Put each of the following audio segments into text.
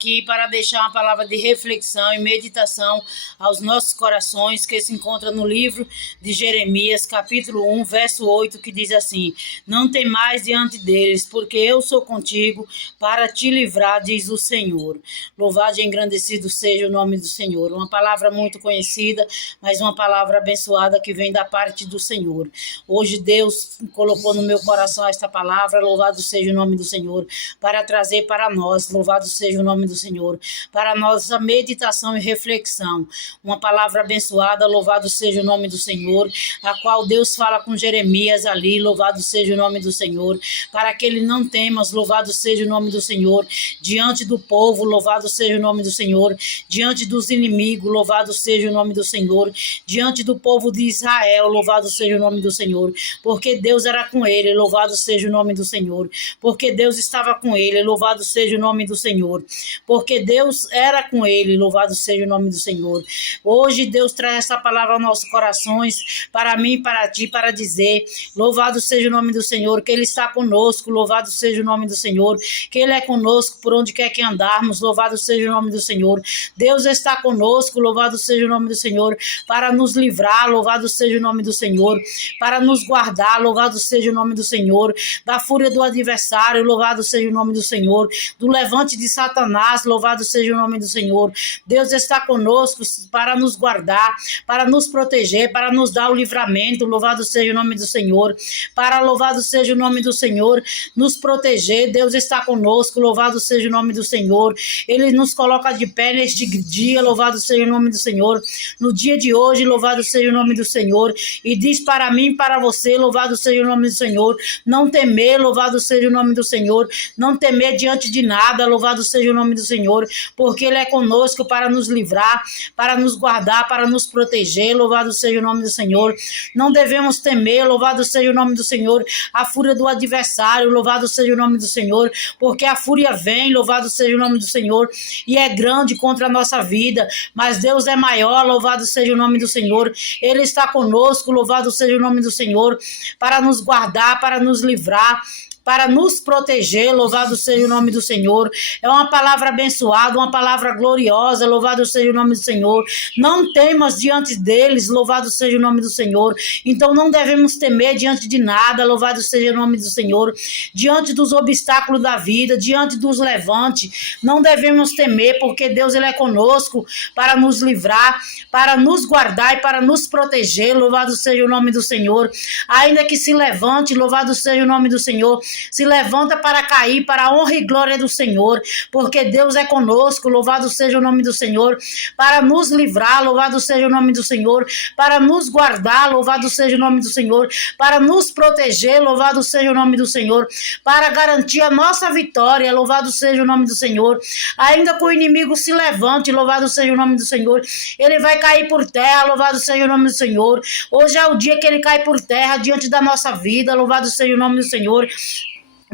Aqui para deixar uma palavra de reflexão e meditação aos nossos corações, que se encontra no livro de Jeremias, capítulo 1, verso 8, que diz assim: não tem mais diante deles, porque eu sou contigo para te livrar, diz o Senhor. Louvado e engrandecido seja o nome do Senhor. Uma palavra muito conhecida, mas uma palavra abençoada que vem da parte do Senhor. Hoje Deus colocou no meu coração esta palavra, louvado seja o nome do Senhor, para trazer para nós, louvado seja o nome do Senhor, para a nossa meditação e reflexão. Uma palavra abençoada, louvado seja o nome do Senhor, a qual Deus fala com Jeremias ali, louvado seja o nome do Senhor, para que ele não temas, louvado seja o nome do Senhor, diante do povo, louvado seja o nome do Senhor, diante dos inimigos, louvado seja o nome do Senhor, diante do povo de Israel, louvado seja o nome do Senhor, porque Deus era com ele, louvado seja o nome do Senhor, porque Deus estava com ele, louvado seja o nome do Senhor, porque Deus era com ele, louvado seja o nome do Senhor. Hoje Deus traz essa palavra aos nossos corações, para mim e para ti, para dizer, louvado seja o nome do Senhor, que ele está conosco, louvado seja o nome do Senhor, que ele é conosco por onde quer que andarmos, louvado seja o nome do Senhor. Deus está conosco, louvado seja o nome do Senhor, para nos livrar, louvado seja o nome do Senhor, para nos guardar, louvado seja o nome do Senhor, da fúria do adversário, louvado seja o nome do Senhor, do levante de Satanás, louvado seja o nome do Senhor. Deus está conosco para nos guardar, para nos proteger, para nos dar o livramento, louvado seja o nome do Senhor, para louvado seja o nome do Senhor, nos proteger. Deus está conosco, louvado seja o nome do Senhor. Ele nos coloca de pé neste dia, louvado seja o nome do Senhor. No dia de hoje, louvado seja o nome do Senhor. E diz para mim e para você, louvado seja o nome do Senhor, não temer, louvado seja o nome do Senhor, não temer diante de nada, louvado seja o nome do Senhor, porque ele é conosco para nos livrar, para nos guardar, para nos proteger, louvado seja o nome do Senhor. Não devemos temer, louvado seja o nome do Senhor, a fúria do adversário, louvado seja o nome do Senhor, porque a fúria vem, louvado seja o nome do Senhor, e é grande contra a nossa vida, mas Deus é maior, louvado seja o nome do Senhor. Ele está conosco, louvado seja o nome do Senhor, para nos guardar, para nos livrar, para nos proteger, louvado seja o nome do Senhor. É uma palavra abençoada, uma palavra gloriosa, louvado seja o nome do Senhor. Não temas diante deles, louvado seja o nome do Senhor. Então não devemos temer diante de nada, louvado seja o nome do Senhor. Diante dos obstáculos da vida, diante dos levantes, não devemos temer, porque Deus ele é conosco para nos livrar, para nos guardar e para nos proteger, louvado seja o nome do Senhor. Ainda que se levante, louvado seja o nome do Senhor, se levanta para cair, para a honra e glória do Senhor, porque Deus é conosco, louvado seja o nome do Senhor, para nos livrar, louvado seja o nome do Senhor, para nos guardar, louvado seja o nome do Senhor, para nos proteger, louvado seja o nome do Senhor, para garantir a nossa vitória, louvado seja o nome do Senhor. Ainda que o inimigo se levante, louvado seja o nome do Senhor, ele vai cair por terra, louvado seja o nome do Senhor. Hoje é o dia que ele cai por terra diante da nossa vida, louvado seja o nome do Senhor.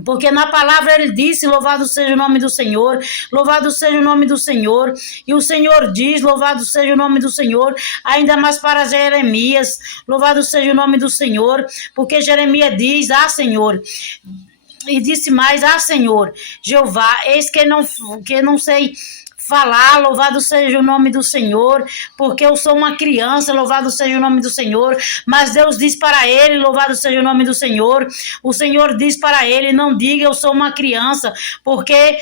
Porque na palavra ele disse, louvado seja o nome do Senhor, louvado seja o nome do Senhor, e o Senhor diz, louvado seja o nome do Senhor, ainda mais para Jeremias, louvado seja o nome do Senhor, porque Jeremias diz, Senhor, e disse mais, Senhor, Jeová, eis que não sei falar, louvado seja o nome do Senhor, porque eu sou uma criança, louvado seja o nome do Senhor, mas Deus diz para ele, louvado seja o nome do Senhor, o Senhor diz para ele, não diga eu sou uma criança, porque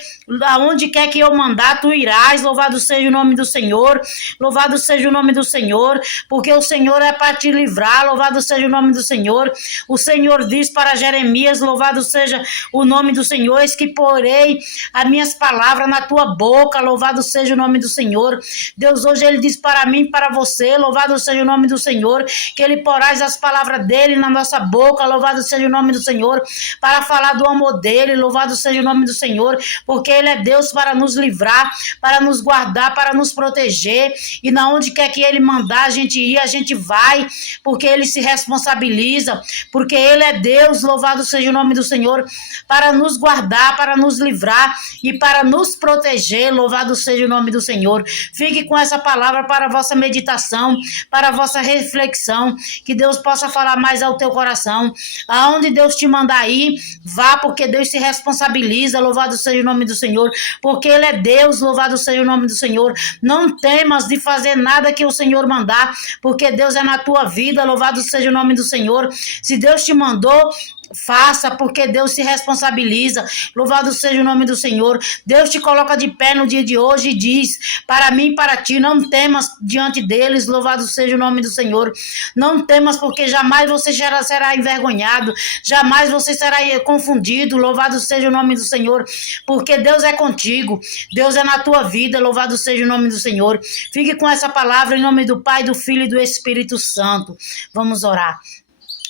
aonde quer que eu mandar, tu irás, louvado seja o nome do Senhor, louvado seja o nome do Senhor, porque o Senhor é para te livrar, louvado seja o nome do Senhor. O Senhor diz para Jeremias, louvado seja o nome do Senhor, eis que porei as minhas palavras na tua boca, louvado seja o nome do Senhor. Deus hoje ele diz para mim, para você, louvado seja o nome do Senhor, que ele porás as palavras dele na nossa boca, louvado seja o nome do Senhor, para falar do amor dele, louvado seja o nome do Senhor, porque ele é Deus para nos livrar, para nos guardar, para nos proteger, e na onde quer que ele mandar a gente ir, a gente vai, porque ele se responsabiliza, porque ele é Deus, louvado seja o nome do Senhor, para nos guardar, para nos livrar e para nos proteger, louvado seja o nome do Senhor. Fique com essa palavra para a vossa meditação, para a vossa reflexão, que Deus possa falar mais ao teu coração. Aonde Deus te mandar ir, vá, porque Deus se responsabiliza, louvado seja o nome do Senhor, porque Ele é Deus, louvado seja o nome do Senhor. Não temas de fazer nada que o Senhor mandar, porque Deus é na tua vida, louvado seja o nome do Senhor. Se Deus te mandou, faça, porque Deus se responsabiliza. Louvado seja o nome do Senhor. Deus te coloca de pé no dia de hoje e diz: para mim e para ti, não temas diante deles. Louvado seja o nome do Senhor. Não temas, porque jamais você será envergonhado, jamais você será confundido. Louvado seja o nome do Senhor, porque Deus é contigo, Deus é na tua vida. Louvado seja o nome do Senhor. Fique com essa palavra em nome do Pai, do Filho e do Espírito Santo. Vamos orar.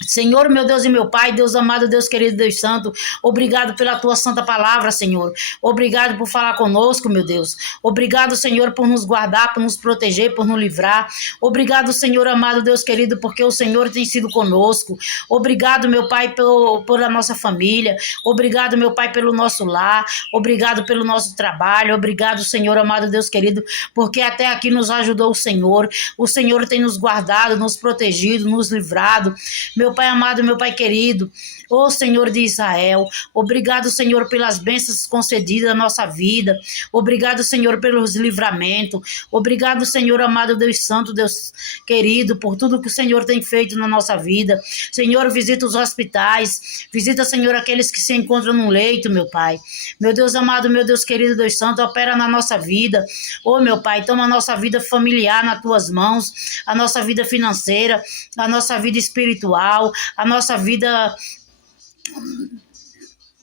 Senhor, meu Deus e meu Pai, Deus amado, Deus querido, Deus santo, obrigado pela tua santa palavra, Senhor. Obrigado por falar conosco, meu Deus. Obrigado, Senhor, por nos guardar, por nos proteger, por nos livrar. Obrigado, Senhor amado, Deus querido, porque o Senhor tem sido conosco. Obrigado, meu Pai, pela nossa família. Obrigado, meu Pai, pelo nosso lar. Obrigado pelo nosso trabalho. Obrigado, Senhor amado, Deus querido, porque até aqui nos ajudou o Senhor. O Senhor tem nos guardado, nos protegido, nos livrado. Meu Pai amado, meu Pai querido, ô Senhor de Israel, obrigado, Senhor, pelas bênçãos concedidas na nossa vida. Obrigado, Senhor, pelos livramentos. Obrigado, Senhor amado, Deus santo, Deus querido, por tudo que o Senhor tem feito na nossa vida. Senhor, visita os hospitais, visita, Senhor, aqueles que se encontram no leito, meu Pai. Meu Deus amado, meu Deus querido, Deus santo, opera na nossa vida. Ô, meu Pai, toma a nossa vida familiar nas tuas mãos, a nossa vida financeira, a nossa vida espiritual, a nossa vida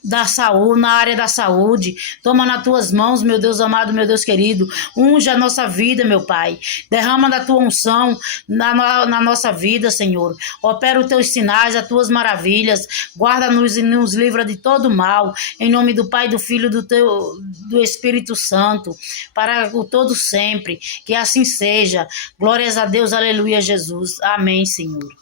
da saúde, na área da saúde. Toma nas tuas mãos, meu Deus amado, meu Deus querido. Unja a nossa vida, meu Pai. Derrama da tua unção na nossa vida, Senhor. Opera os teus sinais, as tuas maravilhas. Guarda-nos e nos livra de todo mal. Em nome do Pai, do Filho e do Espírito Santo. Para o todo sempre. Que assim seja. Glórias a Deus, aleluia, Jesus. Amém, Senhor.